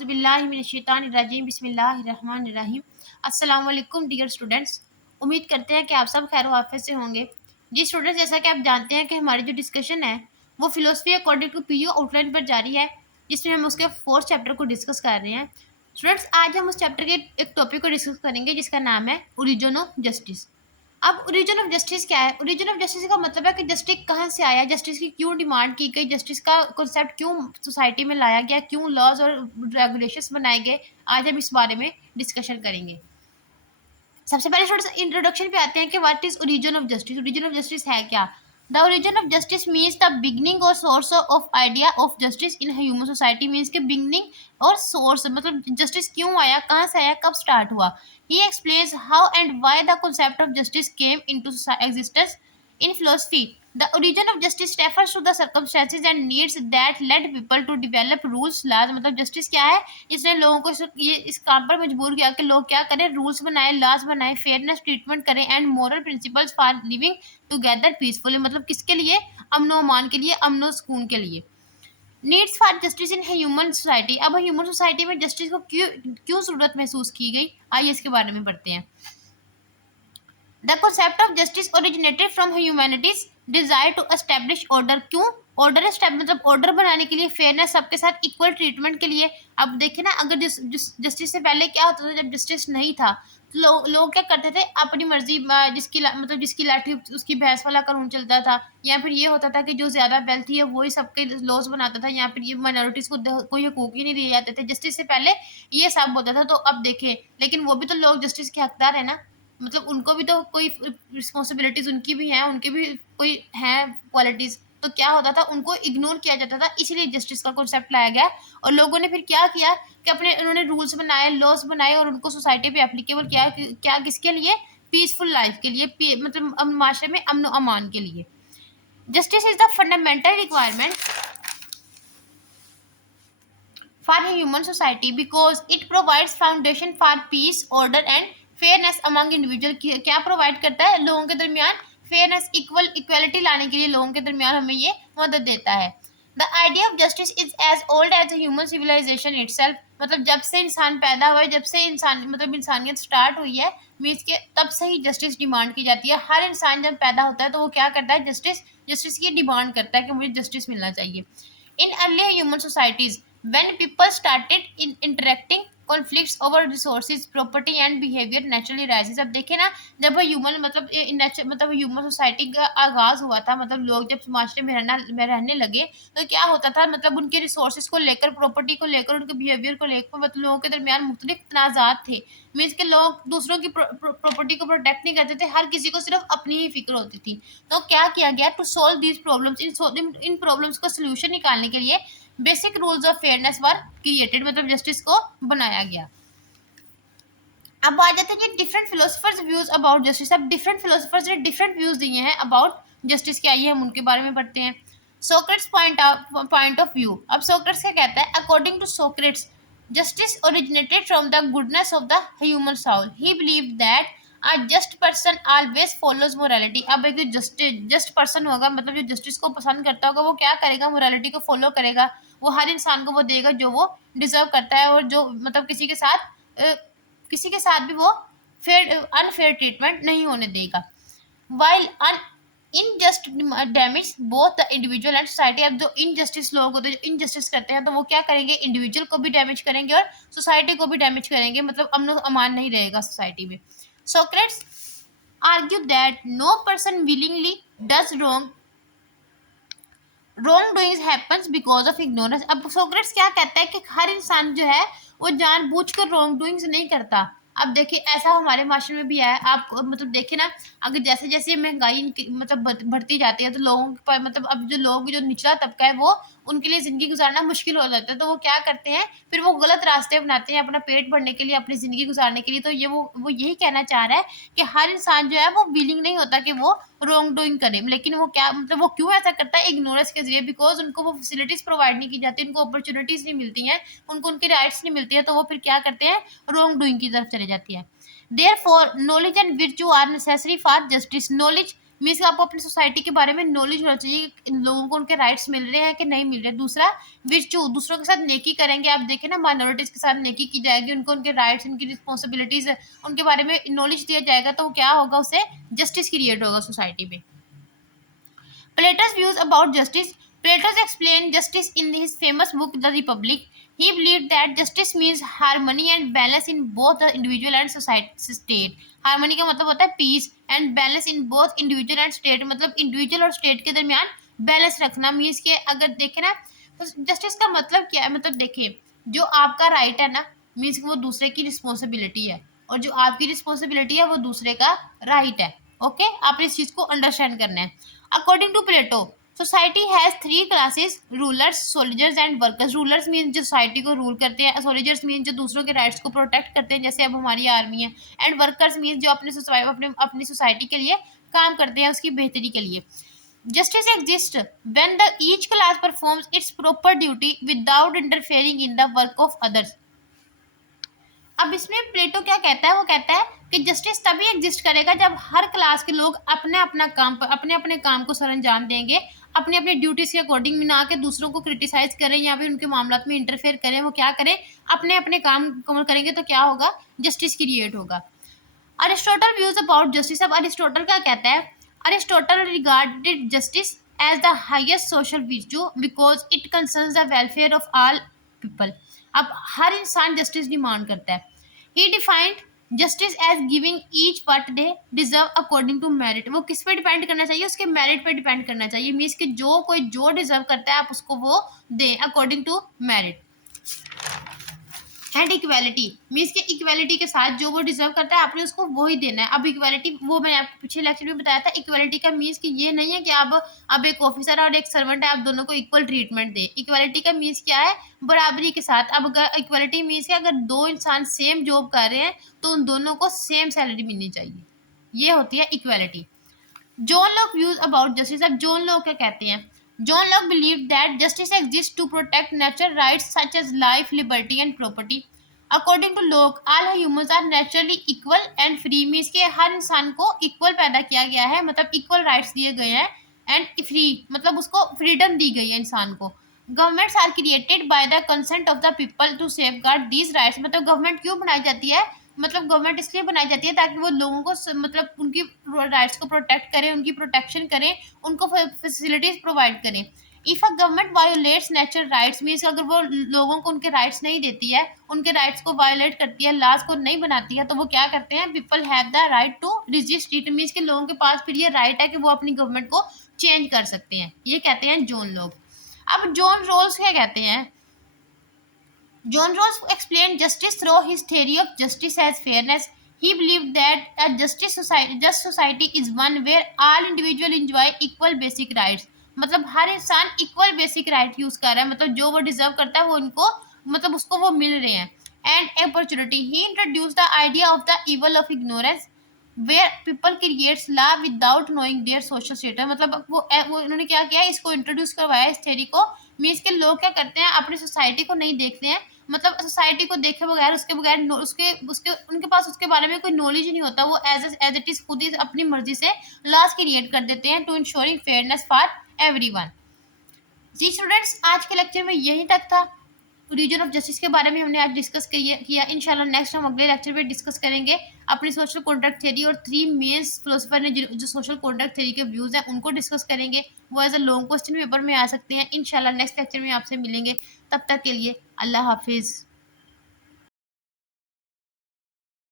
बिस्मिल्लाहिर्रहमानिर्रहीम बिस्मिल्लाहिर्रहमानिर्रहीम। अस्सलाम वालेकुम डियर स्टूडेंट्स। उम्मीद करते हैं कि आप सब खैर वाफियत से होंगे। जी स्टूडेंट्स, जैसा कि आप जानते हैं कि हमारी जो डिस्कशन है वो philosophy according to PU outline पर जारी है, जिसमें हम उसके फोर्थ चैप्टर को डिस्कस कर रहे हैं। स्टूडेंट्स, आज हम उस चैप्टर के एक टॉपिक को डिस्कस करेंगे जिसका नाम है ओरिजिन ऑफ जस्टिस। अब ओरिजिन ऑफ जस्टिस क्या है? ओरिजिन ऑफ जस्टिस का मतलब है कि जस्टिस कहाँ से आया, जस्टिस की क्यों डिमांड की गई, जस्टिस का कॉन्सेप्ट क्यों सोसाइटी में लाया गया, क्यों लॉज और रेगुलेशंस बनाए गए। आज हम इस बारे में डिस्कशन करेंगे। सबसे पहले थोड़ा सा इंट्रोडक्शन पे आते हैं कि what is origin of justice. Origin of justice है क्या? The origin of justice means the beginning और source of idea of justice in human society. Means के बिगनिंग और सोर्स मतलब जस्टिस क्यों आया, कहाँ से आया, कब स्टार्ट हुआ। He explains how and why the concept of justice came into existence in philosophy. The origin of justice refers to the circumstances and needs that led people to develop rules, laws। मतलब justice क्या है? इसने लोगों को ये इस काम पर मजबूर किया कि लोग क्या करें, रूल्स बनाए, लॉज बनाए, फेयरनेस ट्रीटमेंट करें and moral principles for living together peacefully. मतलब किसके लिए? अमनो अमान के लिए, अमनो सुकून के लिए। Needs for justice in human society. अब ह्यूमन सोसाइटी में जस्टिस को क्यों क्यों जरूरत महसूस की गई, आइए इसके बारे में पढ़ते हैं। The concept of justice originated from humanity's desire to establish order। क्यों ऑर्डर मतलब ऑर्डर बनाने के लिए, फेयरनेस, सबके साथ इक्वल ट्रीटमेंट के लिए। अब देखिए ना, अगर जस्टिस से पहले क्या होता था, जब जस्टिस नहीं था तो लोग क्या करते थे, अपनी मर्जी, मतलब जिसकी लाठी उसकी भैंस वाला कानून चलता था, या फिर ये होता था कि जो ज्यादा वेल्थी है वही सबके लॉज बनाता था, या फिर ये माइनॉरिटीज को कोई हकूक ही नहीं दिए जाते थे। जस्टिस से पहले ये सब होता था। तो अब देखिए, लेकिन वो भी तो लोग जस्टिस के हकदार है ना, मतलब उनको भी तो कोई रिस्पॉन्सिबिलिटीज उनकी भी हैं, उनकी भी कोई हैं क्वालिटीज। तो क्या होता था, उनको इग्नोर किया जाता था, इसलिए जस्टिस का कॉन्सेप्ट लाया गया। और लोगों ने फिर क्या किया कि उन्होंने रूल्स बनाए, लॉज बनाए और उनको सोसाइटी पे एप्लीकेबल किया। क्या किसके लिए? पीसफुल लाइफ के लिए, मतलब माशरे में अमन अमान के लिए। Justice is the fundamental requirement for human society because it provides foundation for piece, order and fairness among individual. क्या प्रोवाइड करता है? लोगों के दरमियान फेयरनेस, इक्वलिटी लाने के लिए लोगों के दरमियान हमें ये मदद देता है। The idea of justice is as old as human civilisation itself. मतलब जब से इंसान पैदा हुआ है, जब से इंसान मतलब इंसानियत स्टार्ट हुई है, मीन्स के तब से ही जस्टिस डिमांड की जाती है। हर इंसान जब पैदा होता है तो वो क्या करता है, जस्टिस की डिमांड करता है कि मुझे जस्टिस मिलना चाहिए। In early human societies, when people started interacting, conflicts over resources, property and behavior naturally rises। अब देखे ना, जब ह्यूमन मतलब ह्यूमन सोसाइटी का आगाज हुआ था, मतलब लोग जब माशरे में रहने लगे, तो क्या होता था, मतलब उनके रिसोर्सेज को लेकर, प्रॉपर्टी को लेकर, उनके बिहेवियर को लेकर, मतलब लोगों के दरमियान मुख्तलिफ तनाज़ात थे। मीन्स के लोग दूसरों की प्रॉपर्टी को प्रोटेक्ट नहीं करते थे, हर किसी को सिर्फ अपनी ही फिक्र होती थी। तो क्या किया गया, टू सोल्व दीज प्रॉब्लम्स, इन प्रॉब्लम्स को सोल्यूशन निकालने के लिए basic rules of fairness were created. मतलब जस्टिस को बनाया गया। अब आ जाते हैं different philosophers views about justice. अब डिफरेंट फिलोसफर्स ने डिफरेंट व्यूज दिए हैं अबाउट जस्टिस के, आइए हम उनके बारे में पढ़ते हैं। Socrates point of view. अब सोक्रेट्स क्या कहता है? According to Socrates, justice originated from the goodness of the human soul। He believed that a just person always follows morality। अब एक जस्ट पर्सन होगा, मतलब जो जस्टिस को पसंद करता होगा, वो क्या करेगा, मोरालिटी को फॉलो करेगा। वो हर इंसान को वो देगा जो वो डिजर्व करता है, और जो मतलब किसी के साथ भी वो अनफेयर ट्रीटमेंट नहीं होने देगा। While unjust damage both the individual and society. अब जो इनजस्टिस लोग होते हैं, जो इनजस्टिस करते हैं, तो वो क्या करेंगे, इंडिविजुअल को भी डैमेज करेंगे और सोसाइटी को भी डैमेज करेंगे, मतलब अमन अमान नहीं रहेगा सोसाइटी में। Socrates argue that no person willingly does wrong doings happens because of ignorance. अब सोक्रेट्स क्या कहता है कि हर इंसान जो है वो जानबूझकर रॉन्ग डूइंग्स नहीं करता। अब देखिए, ऐसा हमारे माशरे में भी है। आप मतलब देखिए ना, अगर जैसे जैसे महंगाई मतलब बढ़ती जाती है, तो लोगों पर मतलब अब जो निचला तबका है, वो उनके लिए ज़िंदगी गुजारना मुश्किल हो जाता है। तो वो क्या करते हैं, फिर वो गलत रास्ते अपनाते हैं अपना पेट भरने के लिए, अपनी ज़िंदगी गुजारने के लिए। तो ये वो यही कहना चाह रहा है कि हर इंसान जो है वो विलिंग नहीं होता कि वो रॉन्ग डूइंग करे, लेकिन वो क्या मतलब वो क्यों ऐसा करता है, इग्नोरेंस के जरिए। बिकॉज उनको वो फैसिलिटीज़ प्रोवाइड नहीं की जाती, उनको अपॉर्चुनिटीज़ नहीं मिलती हैं, उनको उनके राइट्स नहीं मिलती है, तो वो फिर क्या करते हैं, रॉन्ग डूइंग की तरफ चले जाती है। Therefore, knowledge and virtue are necessary for justice। Knowledge means आपको अपनी सोसाइटी के बारे में नॉलेज होना चाहिए कि लोगों को उनके राइट्स मिल रहे हैं कि नहीं मिल रहे। दूसरा, विर्चू, दूसरों के साथ नेकी करेंगे। आप देखें ना, माइनॉरिटीज के साथ नेकी की जाएगी, उनको उनके राइट्स, उनकी रिस्पॉन्सिबिलिटीज, उनके बारे में नॉलेज दिया जाएगा, तो क्या होगा, उससे जस्टिस क्रिएट होगा सोसाइटी में। Plato's views about justice. Plato explained justice in his famous book The Republic. He believed that justice means harmony and balance in both the individual and society state. Harmony का मतलब होता है peace, and balance in both individual and state, मतलब individual और state के दरमियान balance रखना। Means के अगर देखें ना, तो जस्टिस का मतलब क्या है, मतलब देखिए, जो आपका राइट है ना, मीन्स वो दूसरे की रिस्पॉन्सिबिलिटी है, और जो आपकी रिस्पॉन्सिबिलिटी है वो दूसरे का राइट है। ओके, आपने इस चीज को अंडरस्टैंड करना है। According to Plato, society has three classes, rulers, soldiers and workers. Rulers mean जो सोसाइटी को रूल करते हैं, सोल्जर्स मीन जो दूसरों के राइट्स को प्रोटेक्ट करते हैं, जैसे अब हमारी आर्मी है, एंड वर्कर्स मीन जो अपनी सोसाइटी के लिए काम करते हैं, उसकी बेहतरी के लिए। Justice exist when the each class performs it's proper duty without interfering in the work of others. अब इसमें प्लेटो क्या कहता है, वो कहता है कि जस्टिस तभी एग्जिस्ट करेगा जब हर क्लास के लोग अपने अपने काम को सरअंजाम देंगे, अपने अपने ड्यूटीज के अकॉर्डिंग, ना कि दूसरों को क्रिटिसाइज करें या फिर उनके मामला में इंटरफेयर करें। वो क्या करें, अपने अपने काम मुकम्मल करेंगे, तो क्या होगा, जस्टिस क्रिएट होगा। Aristotle views about justice. अब अरिस्टोटल क्या कहता है, Aristotle regarded justice as the highest social virtue because it concerns the welfare of all people. अब हर इंसान जस्टिस डिमांड करता है। He defined justice as giving each what they deserve according to merit. वो किस पे डिपेंड करना चाहिए, उसके मेरिट पे डिपेंड करना चाहिए। मीन्स कि जो कोई जो डिजर्व करता है, आप उसको वो दें according to merit. And equality means के इक्वालिटी के साथ जो वो डिजर्व करता है, आपने उसको वो ही देना है। अब इक्वालिटी, वो मैंने आपको पिछले लेक्चर में बताया था, इक्वालिटी का मीन्स कि ये नहीं है कि अब एक ऑफिसर और एक सर्वेंट है, आप दोनों को इक्वल ट्रीटमेंट दे। इक्वालिटी का मीन्स क्या है, बराबरी के साथ। अब इक्वालिटी मीन्स कि अगर दो इंसान सेम जॉब कर रहे हैं, तो उन दोनों को सेम सैलरी मिलनी चाहिए, ये होती है equality. John Locke views about justice. अब जॉन लॉक क्या कहते हैं, John Locke believe that justice exist to protect natural rights such as life, liberty and property. According to Locke, all humans are naturally equal and free. Means के हर इंसान को equal पैदा किया गया है, मतलब इक्वल राइट्स दिए गए हैं, एंड फ्री मतलब उसको फ्रीडम दी गई है इंसान को। Governments are created by the consent of the people to safeguard these rights. मतलब गवर्नमेंट क्यों बनाई जाती है, मतलब गवर्नमेंट इसलिए बनाई जाती है ताकि वो लोगों को मतलब उनकी राइट्स को प्रोटेक्ट करें, उनकी प्रोटेक्शन करें, उनको फैसिलिटीज प्रोवाइड करें। If a government violates natural rights, means अगर वो लोगों को उनके राइट्स नहीं देती है, उनके राइट्स को वायोलेट करती है, लॉज को नहीं बनाती है, तो वो क्या करते हैं, people have the right to resist it. Means के लोगों के पास फिर ये राइट है कि वो अपनी गवर्नमेंट को चेंज कर सकते हैं। ये कहते हैं जॉन लोग। अब जॉन रोल्स क्या कहते हैं, John Rawls explained justice through his theory of justice as fairness. He believed that a just society is one where all individuals enjoy equal basic rights. मतलब हर इंसान इक्वल बेसिक राइट यूज कर रहा है, मतलब जो वो डिजर्व करता है वो उनको, मतलब उसको वो मिल रहे हैं। And opportunity, he introduce the idea of the evil of ignorance where people creates law without knowing their social status. मतलब वो उन्होंने क्या किया, इसको इंट्रोड्यूस करवाया इस थ्योरी को। मीन्स के लोग क्या करते हैं, अपनी सोसाइटी को नहीं देखते हैं, मतलब सोसाइटी को देखे बगैर, उसके बगैर उसके उसके उनके पास उसके बारे में कोई नॉलेज ही नहीं होता। वो एज इट इज खुद ही अपनी मर्जी से लॉज क्रिएट कर देते हैं to ensuring fairness for everyone. जी स्टूडेंट्स, आज के लेक्चर में यही तक था। रीजन ऑफ जस्टिस के बारे में हमने आज डिस्कस किया। इंशाल्लाह नेक्स्ट हम अगले लेक्चर में डिस्कस करेंगे अपनी सोशल कॉन्ट्रैक्ट थ्योरी, और 3 मेन फिलोसफर ने जो सोशल कॉन्ट्रैक्ट थ्योरी के व्यूज हैं उनको डिस्कस करेंगे। वो as a long question paper में आ सकते हैं। इंशाल्लाह नेक्स्ट लेक्चर में आपसे मिलेंगे, तब तक के लिए अल्लाह हाफिज़।